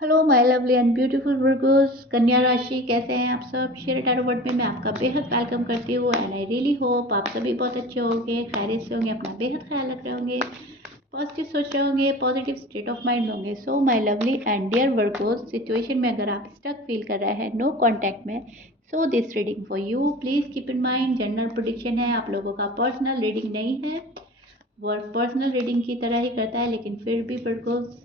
Hello my lovely and beautiful Virgo's, कन्या राशि, कैसे हैं आप सब। शेयर टैरो वर्ड में मैं आपका बेहद वेलकम करती हूँ एंड आई रियली होप आप सभी बहुत अच्छे होंगे, खैरियत से होंगे, अपना बेहद ख्याल रख रहे होंगे, पॉजिटिव सोच रहे होंगे, पॉजिटिव स्टेट ऑफ माइंड में होंगे। So my lovely and dear Virgos, situation में अगर आप स्टक फील कर रहे हैं नो कॉन्टैक्ट में, so this reading for you. Please keep in mind general prediction है, आप लोगों का पर्सनल रीडिंग नहीं है। वर्क पर्सनल रीडिंग की तरह ही करता है, लेकिन फिर भी वर्गोस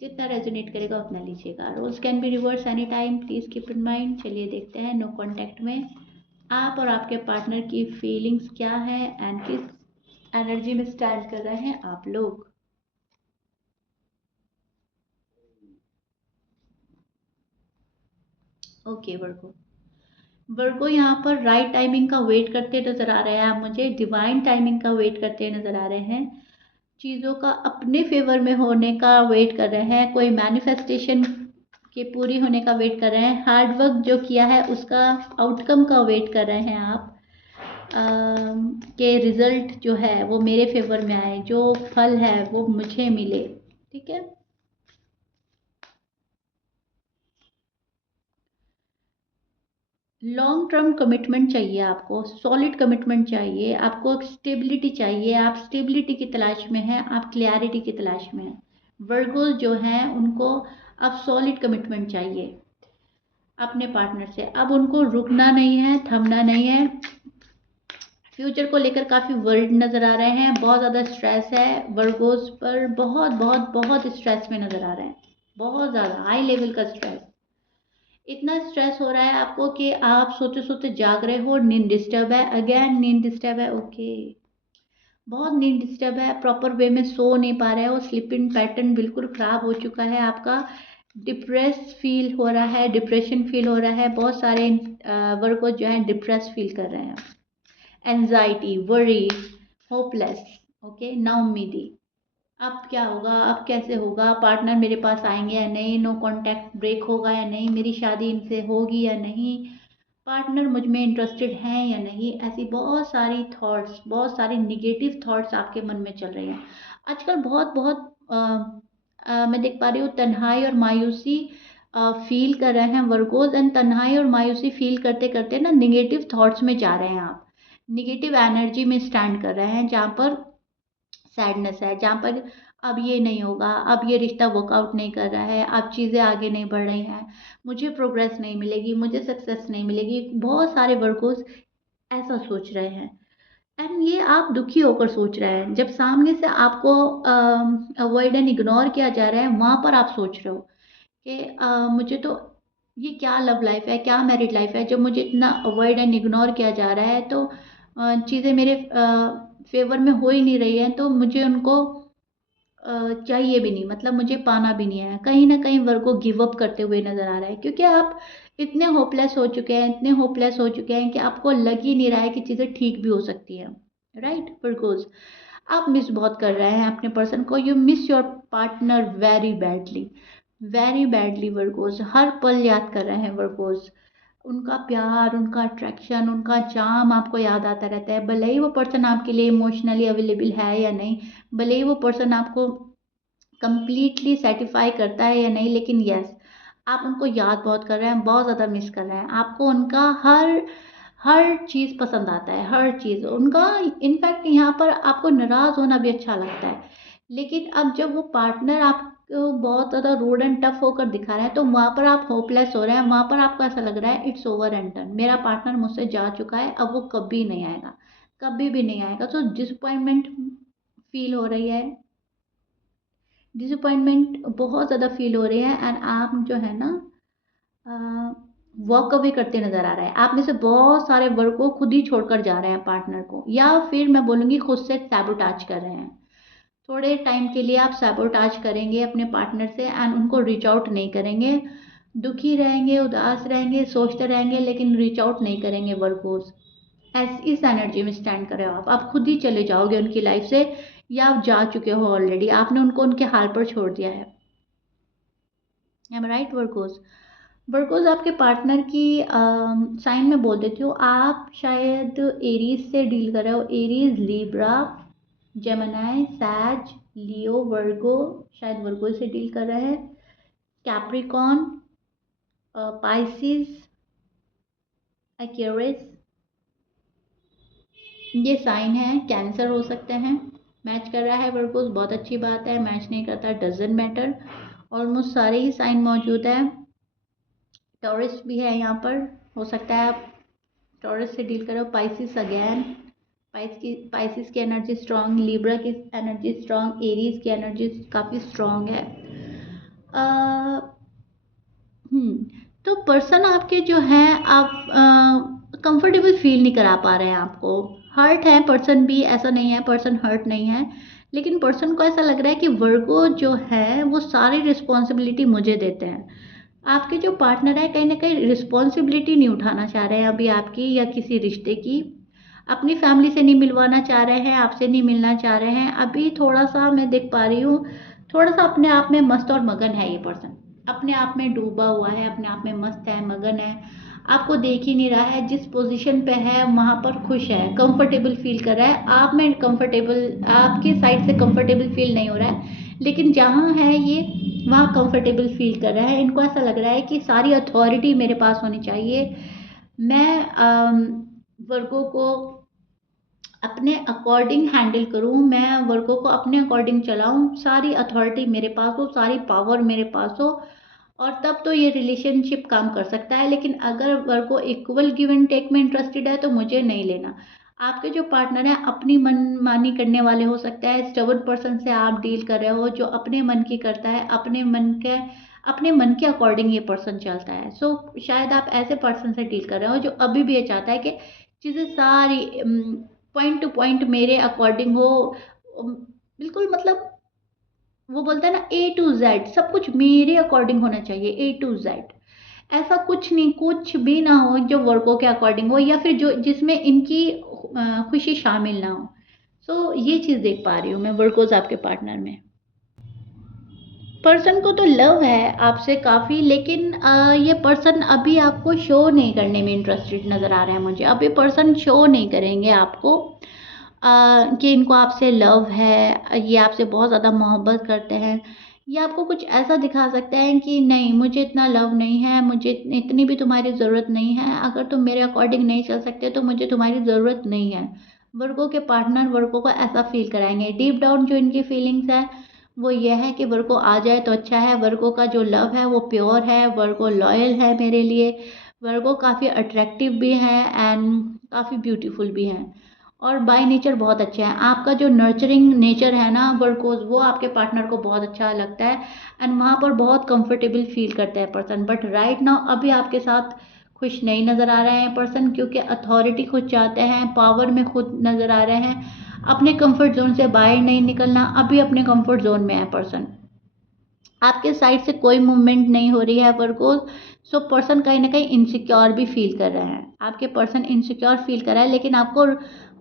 जितना रेजोनेट करेगा उतना लीजिएगा। Roles can be reverse any time, please keep in mind. चलिए देखते हैं नो कॉन्टैक्ट में आप और आपके पार्टनर की फीलिंग्स क्या है एंड किस एनर्जी में स्टैंड कर रहे हैं आप लोग। ओके वर्गो, वर्गो यहाँ पर राइट टाइमिंग का वेट करते नजर आ रहे हैं आप मुझे, डिवाइन टाइमिंग का वेट करते नजर आ रहे हैं, चीज़ों का अपने फेवर में होने का वेट कर रहे हैं, कोई मैनिफेस्टेशन के पूरी होने का वेट कर रहे हैं, हार्ड वर्क जो किया है उसका आउटकम का वेट कर रहे हैं आप, के रिजल्ट जो है वो मेरे फेवर में आए, जो फल है वो मुझे मिले। ठीक है, लॉन्ग टर्म कमिटमेंट चाहिए आपको, सॉलिड कमिटमेंट चाहिए आपको, स्टेबिलिटी चाहिए, आप स्टेबिलिटी की तलाश में हैं, आप क्लैरिटी की तलाश में हैं। वर्गोस जो हैं उनको अब सॉलिड कमिटमेंट चाहिए अपने पार्टनर से, अब उनको रुकना नहीं है, थमना नहीं है। फ्यूचर को लेकर काफ़ी वर्ल्ड नज़र आ रहे हैं, बहुत ज़्यादा स्ट्रेस है वर्गोस पर, बहुत बहुत बहुत स्ट्रेस में नज़र आ रहे हैं, बहुत ज़्यादा हाई लेवल का स्ट्रेस। इतना स्ट्रेस हो रहा है आपको कि आप सोते सोते जाग रहे हो, नींद डिस्टर्ब है, अगेन नींद डिस्टर्ब है। ओके, बहुत नींद डिस्टर्ब है, प्रॉपर वे में सो नहीं पा रहे हो, स्लीपिंग पैटर्न बिल्कुल ख़राब हो चुका है आपका, डिप्रेस फील हो रहा है, डिप्रेशन फील हो रहा है, बहुत सारे वर्गोस जो है डिप्रेस फील कर रहे हैं, एंजाइटी, वरी, होपलेस। ओके, नाउमीदी, अब क्या होगा, अब कैसे होगा, पार्टनर मेरे पास आएंगे या नहीं, नो कांटेक्ट ब्रेक होगा या नहीं, मेरी शादी इनसे होगी या नहीं, पार्टनर मुझ में इंटरेस्टेड हैं या नहीं, ऐसी बहुत सारी थॉट्स, बहुत सारी निगेटिव थॉट्स आपके मन में चल रही हैं आजकल। बहुत बहुत मैं देख पा रही हूँ तन्हाई और मायूसी फील कर रहे हैं वर्गोज, एंड तन्हाई और मायूसी फील करते करते ना निगेटिव थॉट्स में जा रहे हैं आप, निगेटिव एनर्जी में स्टैंड कर रहे हैं, जहाँ पर सैडनेस है, जहाँ पर अब ये नहीं होगा, अब ये रिश्ता वर्कआउट नहीं कर रहा है, अब चीज़ें आगे नहीं बढ़ रही हैं, मुझे प्रोग्रेस नहीं मिलेगी, मुझे सक्सेस नहीं मिलेगी, बहुत सारे वर्कर्स ऐसा सोच रहे हैं। एंड ये आप दुखी होकर सोच रहे हैं, जब सामने से आपको अवॉइड एंड इग्नोर किया जा रहा है, वहाँ पर आप सोच रहे हो कि मुझे तो ये क्या लव लाइफ है, क्या मैरिड लाइफ है, जब मुझे इतना अवॉइड एंड इग्नोर किया जा रहा है, तो चीज़ें मेरे फेवर में हो ही नहीं रही हैं, तो मुझे उनको चाहिए भी नहीं, मतलब मुझे पाना भी नहीं है। कहीं ना कहीं वर्ग को गिव अप करते हुए नजर आ रहा है, क्योंकि आप इतने होपलेस हो चुके हैं, इतने होपलेस हो चुके हैं कि आपको लग ही नहीं रहा है कि चीज़ें ठीक भी हो सकती है। राइट वर्गोज, आप मिस बहुत कर रहे हैं अपने पर्सन को, you miss your partner very badly Virgos, हर पल याद कर रहे हैं वर्गोज, उनका प्यार, उनका अट्रैक्शन, उनका चार्म आपको याद आता रहता है, भले ही वो पर्सन आपके लिए इमोशनली अवेलेबल है या नहीं, भले ही वो पर्सन आपको कंप्लीटली सेटिस्फाई करता है या नहीं, लेकिन यस, आप उनको याद बहुत कर रहे हैं, बहुत ज़्यादा मिस कर रहे हैं, आपको उनका हर हर चीज़ पसंद आता है, हर चीज़ उनका। इनफैक्ट यहाँ पर आपको नाराज़ होना भी अच्छा लगता है, लेकिन अब जब वो पार्टनर आपको बहुत ज़्यादा रूड एंड टफ होकर दिखा रहा है, तो वहाँ पर आप होपलेस हो रहे हैं, वहाँ पर आपको ऐसा लग रहा है इट्स ओवर एंड डन, मेरा पार्टनर मुझसे जा चुका है, अब वो कभी नहीं आएगा, कभी भी नहीं आएगा। तो डिसअपॉइंटमेंट फील हो रही है, डिसअपॉइंटमेंट बहुत ज़्यादा फील हो रही है, एंड आप जो है ना वॉक अवे करते नज़र आ रहा है, आप में से बहुत सारे वर्क को खुद ही छोड़कर जा रहे हैं पार्टनर को, या फिर मैं बोलूँगी खुद से सैबोटाज कर रहे हैं। थोड़े टाइम के लिए आप सैबोटाज करेंगे अपने पार्टनर से एंड उनको रीच आउट नहीं करेंगे, दुखी रहेंगे, उदास रहेंगे, सोचते रहेंगे, लेकिन रीच आउट नहीं करेंगे वर्कोस। इस एनर्जी में स्टैंड कर रहे हो आप खुद ही चले जाओगे उनकी लाइफ से, या आप जा चुके हो ऑलरेडी, आपने उनको उनके हाल पर छोड़ दिया है। एम राइट वर्कोस, वर्कोस आपके पार्टनर की साइन में बोल देती हूँ, आप शायद एरीज से डील कर रहे हो, एरीज, लिब्रा, जेमिनी, सैज, लियो, वर्गो, शायद वर्गो से डील कर रहे हैं, कैप्रिकॉन, पाइसिस, एक्वेरियस, ये साइन है। कैंसर हो सकते हैं। मैच कर रहा है वर्गोस, बहुत अच्छी बात है। मैच नहीं करता डजेंट मैटर। ऑलमोस्ट सारे ही साइन मौजूद है। टॉरस भी है यहाँ पर, हो सकता है आप टॉरस से डील करो। पाइसिस अगेन, पाइसिस की एनर्जी स्ट्रांग, लिब्रा की एनर्जी स्ट्रांग, एरीज की एनर्जी काफ़ी स्ट्रांग है। तो पर्सन आपके जो हैं, आप कंफर्टेबल फील नहीं करा पा रहे हैं आपको। हर्ट है पर्सन भी, ऐसा नहीं है पर्सन हर्ट नहीं है, लेकिन पर्सन को ऐसा लग रहा है कि वर्गो जो है वो सारी रिस्पॉन्सिबिलिटी मुझे देते हैं। आपके जो पार्टनर है कहीं ना कहीं रिस्पॉन्सिबिलिटी नहीं उठाना चाह रहे हैं अभी आपकी या किसी रिश्ते की। अपनी फैमिली से नहीं मिलवाना चाह रहे हैं, आपसे नहीं मिलना चाह रहे हैं। अभी थोड़ा सा मैं देख पा रही हूँ, थोड़ा सा अपने आप में मस्त और मगन है ये पर्सन। अपने आप में डूबा हुआ है, अपने आप में मस्त है, मगन है। आपको देख ही नहीं रहा है, जिस पोजीशन पे है वहाँ पर खुश है, कंफर्टेबल फील कर रहा है। आप में कंफर्टेबल, आपकी साइड से कंफर्टेबल फील नहीं हो रहा है, लेकिन जहाँ है ये वहाँ कंफर्टेबल फील कर रहा है। इनको ऐसा लग रहा है कि सारी अथॉरिटी मेरे पास होनी चाहिए। मैं वर्गों को अपने अकॉर्डिंग हैंडल करूँ, मैं वर्कों को अपने अकॉर्डिंग चलाऊँ, सारी अथॉरिटी मेरे पास हो, सारी पावर मेरे पास हो, और तब तो ये रिलेशनशिप काम कर सकता है। लेकिन अगर वर्को इक्वल गिव एंड टेक में इंटरेस्टेड है तो मुझे नहीं लेना। आपके जो पार्टनर है अपनी मनमानी करने वाले हो सकता है, स्टबर्न पर्सन से आप डील कर रहे हो जो अपने मन की करता है, अपने मन के अकॉर्डिंग ये पर्सन चलता है। सो शायद आप ऐसे पर्सन से डील कर रहे हो जो अभी भी ये चाहता है कि चीज़ें सारी पॉइंट टू पॉइंट मेरे अकॉर्डिंग हो। बिल्कुल, मतलब वो बोलता है ना, A to Z सब कुछ मेरे अकॉर्डिंग होना चाहिए, A to Z। ऐसा कुछ नहीं, कुछ भी ना हो जो वर्कों के अकॉर्डिंग हो, या फिर जो जिसमें इनकी खुशी शामिल ना हो। सो ये चीज़ देख पा रही हूँ मैं वर्कोज आपके पार्टनर में। पर्सन को तो लव है आपसे काफ़ी, लेकिन ये पर्सन अभी आपको शो नहीं करने में इंटरेस्टेड नज़र आ रहा है मुझे। अभी पर्सन शो नहीं करेंगे आपको कि इनको आपसे लव है, ये आपसे बहुत ज़्यादा मोहब्बत करते हैं। ये आपको कुछ ऐसा दिखा सकते हैं कि नहीं, मुझे इतना लव नहीं है, मुझे इतनी भी तुम्हारी ज़रूरत नहीं है। अगर तुम मेरे अकॉर्डिंग नहीं चल सकते तो मुझे तुम्हारी ज़रूरत नहीं है। वर्गों के पार्टनर वर्गों को ऐसा फील कराएंगे। डीप डाउन जो इनकी फीलिंग्स है वो ये है कि वर्गो आ जाए तो अच्छा है। वर्गो का जो लव है वो प्योर है, वर्गो लॉयल है मेरे लिए, वर्गो काफ़ी अट्रैक्टिव भी है एंड काफ़ी ब्यूटीफुल भी हैं, और बाय नेचर बहुत अच्छे हैं। आपका जो नर्चरिंग नेचर है ना वर्गोज, वो आपके पार्टनर को बहुत अच्छा लगता है एंड वहाँ पर बहुत कंफर्टेबल फील करता है पर्सन। बट राइट नाउ अभी आपके साथ खुश नहीं नज़र आ रहे हैं पर्सन, क्योंकि अथॉरिटी खुद चाहते हैं, पावर में खुद नज़र आ रहे हैं। अपने कंफर्ट जोन से बाहर नहीं निकलना, अभी अपने कंफर्ट जोन में है पर्सन। आपके साइड से कोई मूवमेंट नहीं हो रही है वर्गोज। सो पर्सन कहीं ना कहीं इनसिक्योर भी फील कर रहे हैं। आपके पर्सन इनसिक्योर फील कर रहा है, लेकिन आपको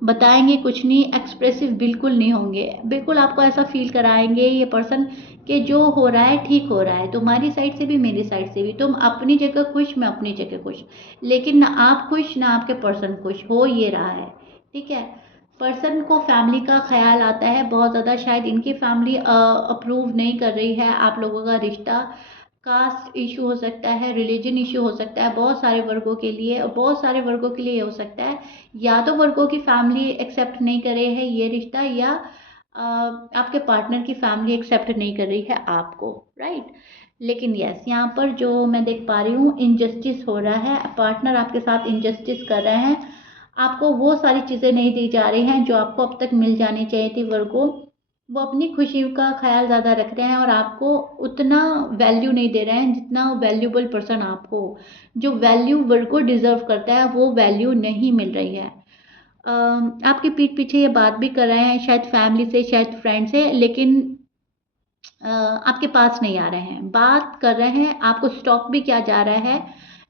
बताएंगे कुछ नहीं, एक्सप्रेसिव बिल्कुल नहीं होंगे। बिल्कुल आपको ऐसा फील कराएंगे ये पर्सन कि जो हो रहा है ठीक हो रहा है, तुम्हारी साइड से भी मेरी साइड से भी। तुम अपनी जगह खुश, मैं अपनी जगह खुश, लेकिन ना आप खुश ना आपके पर्सन खुश हो ये रहा है। ठीक है। पर्सन को फैमिली का ख्याल आता है बहुत ज़्यादा। शायद इनकी फैमिली अप्रूव नहीं कर रही है आप लोगों का रिश्ता। कास्ट इशू हो सकता है, रिलीजन इशू हो सकता है बहुत सारे वर्गों के लिए, और बहुत सारे वर्गों के लिए ये हो सकता है या तो वर्गों की फैमिली एक्सेप्ट नहीं कर रही है ये रिश्ता, या आपके पार्टनर की फैमिली एक्सेप्ट नहीं कर रही है आपको, राइट। लेकिन यस, यहाँ पर जो मैं देख पा रही हूँ इनजस्टिस हो रहा है, पार्टनर आपके साथ इनजस्टिस कर रहे हैं। आपको वो सारी चीज़ें नहीं दी जा रही हैं जो आपको अब तक मिल जानी चाहिए थी वर्गो। वो अपनी खुशी का ख्याल ज़्यादा रख रहे हैं और आपको उतना वैल्यू नहीं दे रहे हैं जितना वैल्यूबल पर्सन आपको, जो वैल्यू वर्गो डिजर्व करता है वो वैल्यू नहीं मिल रही है। आपकी पीठ पीछे ये बात भी कर रहे हैं, शायद फैमिली से, शायद फ्रेंड से, लेकिन आपके पास नहीं आ रहे हैं। बात कर रहे हैं, आपको स्टॉक भी किया जा रहा है,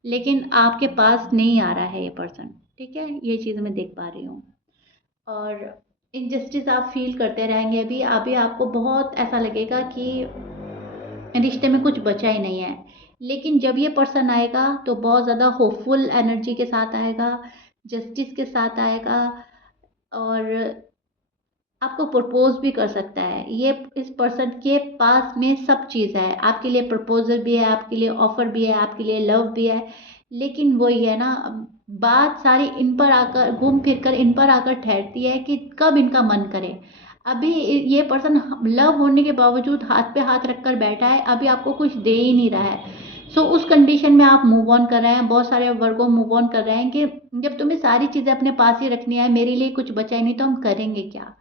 लेकिन आपके पास नहीं आ रहा है ये पर्सन। ठीक है, ये चीज़ मैं देख पा रही हूँ। और इनजस्टिस आप फील करते रहेंगे। अभी अभी आपको बहुत ऐसा लगेगा कि रिश्ते में कुछ बचा ही नहीं है, लेकिन जब ये पर्सन आएगा तो बहुत ज़्यादा होपफुल एनर्जी के साथ आएगा, जस्टिस के साथ आएगा, और आपको प्रपोज भी कर सकता है। ये इस पर्सन के पास में सब चीज़ है, आपके लिए प्रपोजल भी है, आपके लिए ऑफर भी है, आपके लिए लव भी है, लेकिन वही है ना, बात सारी इन पर आकर घूम फिर कर इन पर आकर ठहरती है कि कब इनका मन करे। अभी ये पर्सन लव होने के बावजूद हाथ पे हाथ रखकर बैठा है, अभी आपको कुछ दे ही नहीं रहा है। सो उस कंडीशन में आप मूव ऑन कर रहे हैं, बहुत सारे वर्गों मूव ऑन कर रहे हैं कि जब तुम्हें सारी चीज़ें अपने पास ही रखनी है, मेरे लिए कुछ बचा ही नहीं, तो हम करेंगे क्या।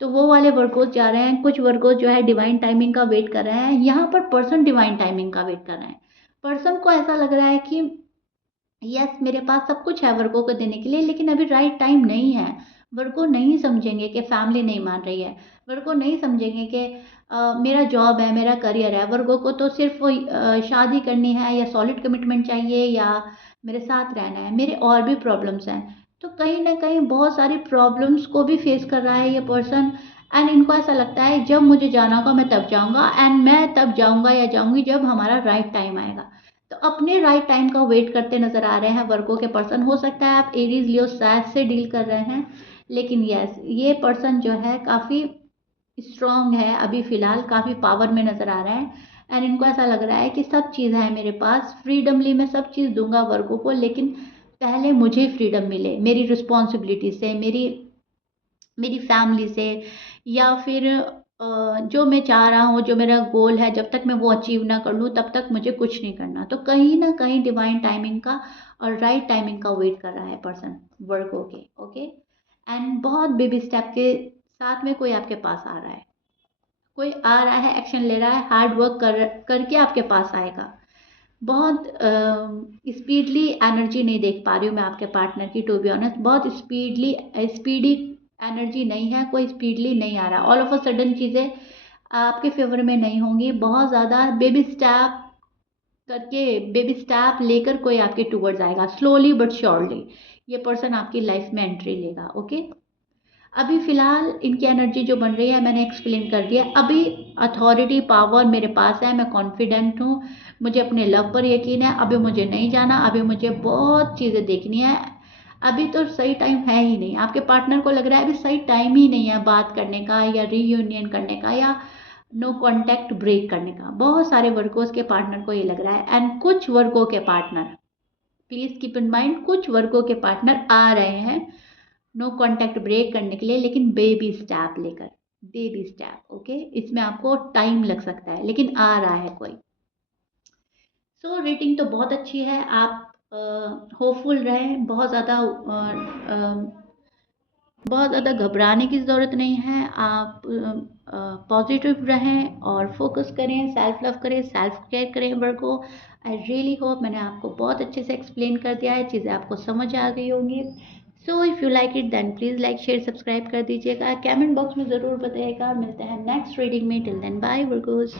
तो वो वाले वर्कोस जा रहे हैं। कुछ वर्कोस जो है डिवाइन टाइमिंग का वेट कर रहे हैं। यहाँ पर पर्सन डिवाइन टाइमिंग का वेट कर रहे हैं। पर्सन को ऐसा लग रहा है कि यस मेरे पास सब कुछ है वर्गों को देने के लिए, लेकिन अभी राइट टाइम नहीं है। वर्गो नहीं समझेंगे कि फैमिली नहीं मान रही है। वर्गो नहीं समझेंगे कि मेरा जॉब है, मेरा करियर है। वर्गो को तो सिर्फ शादी करनी है या सॉलिड कमिटमेंट चाहिए या मेरे साथ रहना है, मेरे और भी प्रॉब्लम्स हैं। तो कहीं ना कहीं बहुत सारी प्रॉब्लम्स को भी फेस कर रहा है ये पर्सन। एंड इनको ऐसा लगता है जब मुझे जाना होगा मैं तब जाऊंगा, एंड मैं तब जाऊंगा या जाऊंगी जब हमारा राइट टाइम आएगा। तो अपने राइट टाइम का वेट करते नजर आ रहे हैं वर्गों के पर्सन। हो सकता है आप एरीज लियो सैज से डील कर रहे हैं, लेकिन यस ये पर्सन जो है काफ़ी स्ट्रांग है, अभी फिलहाल काफ़ी पावर में नजर आ रहा है। एंड इनको ऐसा लग रहा है कि सब चीज़ है मेरे पास, फ्रीडमली मैं सब चीज़ दूंगा वर्गों को, लेकिन पहले मुझे फ्रीडम मिले मेरी रिस्पॉन्सिबिलिटी से, मेरी मेरी फैमिली से, या फिर जो मैं चाह रहा हूँ, जो मेरा गोल है, जब तक मैं वो अचीव ना कर लूँ तब तक मुझे कुछ नहीं करना। तो कहीं ना कहीं डिवाइन टाइमिंग का और राइट टाइमिंग का वेट कर रहा है पर्सन वर्गो के। ओके। एंड बहुत बेबी स्टेप के साथ में कोई आपके पास आ रहा है, कोई आ रहा है, एक्शन ले रहा है, हार्ड वर्क करके आपके पास आएगा। बहुत स्पीडली एनर्जी नहीं देख पा रही हूँ मैं आपके पार्टनर की, टू बी ऑनेस्ट। बहुत स्पीडी एनर्जी नहीं है, कोई स्पीडली नहीं आ रहा। ऑल ऑफ अ सडन चीज़ें आपके फेवर में नहीं होंगी। बहुत ज़्यादा बेबी स्टेप करके, बेबी स्टेप लेकर कोई आपके टूवर्ड्स आएगा, स्लोली बट श्योरली ये पर्सन आपकी लाइफ में एंट्री लेगा। ओके। अभी फिलहाल इनकी एनर्जी जो बन रही है मैंने एक्सप्लेन कर दिया। अभी अथॉरिटी पावर मेरे पास है, मैं कॉन्फिडेंट हूँ, मुझे अपने लव पर यकीन है। अभी मुझे नहीं जाना, अभी मुझे बहुत चीज़ें देखनी है। अभी तो सही टाइम है ही नहीं। आपके पार्टनर को लग रहा है अभी सही टाइम ही नहीं है बात करने का या रीयूनियन करने का या नो कांटेक्ट ब्रेक करने का। बहुत सारे वर्कों के पार्टनर को ये लग रहा है। एंड कुछ वर्कों के partner, please keep in mind, कुछ वर्कों के पार्टनर आ रहे हैं नो कांटेक्ट ब्रेक करने के लिए, लेकिन बेबी स्टेप लेकर। Baby step. ओके। इसमें आपको टाइम लग सकता है, लेकिन आ रहा है कोई। सो रेटिंग तो बहुत अच्छी है। आप होपफुल रहें, बहुत ज़्यादा घबराने की ज़रूरत नहीं है। आप पॉजिटिव रहें और फोकस करें, सेल्फ लव करें, सेल्फ केयर करें वर्क को। आई रियली होप मैंने आपको बहुत अच्छे से एक्सप्लेन कर दिया है, चीज़ें आपको समझ आ गई होंगी। So if you like it then please like share subscribe कर दीजिएगा, कमेंट बॉक्स में ज़रूर बताइएगा। मिलते हैं नेक्स्ट रीडिंग में। Till then bye Virgo's.